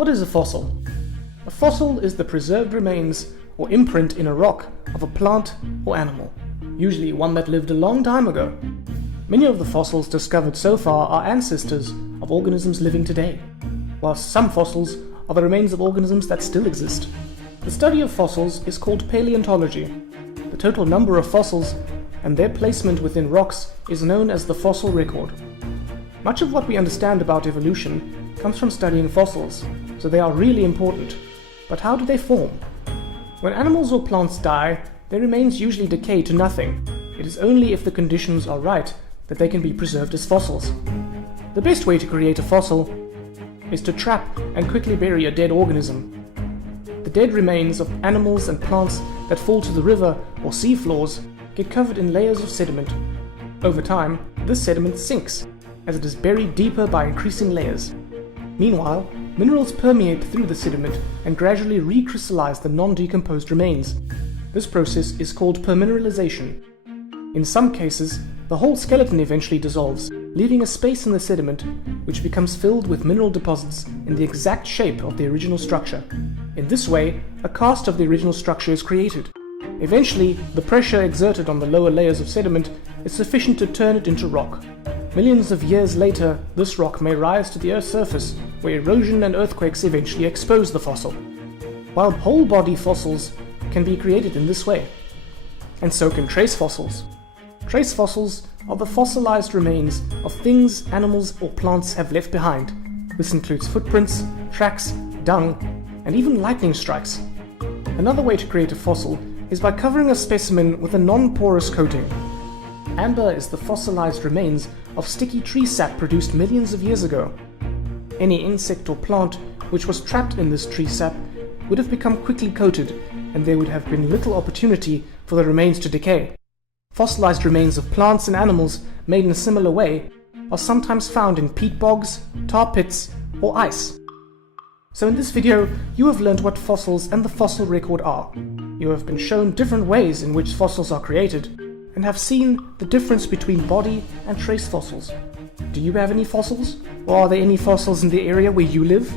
What is a fossil? A fossil is the preserved remains or imprint in a rock of a plant or animal, usually one that lived a long time ago. Many of the fossils discovered so far are ancestors of organisms living today, whilst some fossils are the remains of organisms that still exist. The study of fossils is called paleontology. The total number of fossils and their placement within rocks is known as the fossil record. Much of what we understand about evolution comes from studying fossils, so they are really important. But how do they form? When animals or plants die, their remains usually decay to nothing. It is only if the conditions are right that they can be preserved as fossils. The best way to create a fossil is to trap and quickly bury a dead organism. The dead remains of animals and plants that fall to the river or sea floors get covered in layers of sediment. Over time, this sediment sinks as it is buried deeper by increasing layers. Meanwhile, minerals permeate through the sediment and gradually recrystallize the non-decomposed remains. This process is called permineralisation. In some cases, the whole skeleton eventually dissolves, leaving a space in the sediment which becomes filled with mineral deposits in the exact shape of the original structure. In this way, a cast of the original structure is created. Eventually, the pressure exerted on the lower layers of sediment is sufficient to turn it into rock. Millions of years later, this rock may rise to the Earth's surface, where erosion and earthquakes eventually expose the fossil. While whole body fossils can be created in this way, and so can trace fossils. Trace fossils are the fossilized remains of things animals or plants have left behind. This includes footprints, tracks, dung, and even lightning strikes. Another way to create a fossil is by covering a specimen with a non-porous coating. Amber is the fossilized remains of sticky tree sap produced millions of years ago. Any insect or plant which was trapped in this tree sap would have become quickly coated, and there would have been little opportunity for the remains to decay. Fossilized remains of plants and animals made in a similar way are sometimes found in peat bogs, tar pits, or ice. So in this video, you have learned what fossils and the fossil record are. You have been shown different ways in which fossils are created, and have seen the difference between body and trace fossils. Do you have any fossils? Or are there any fossils in the area where you live?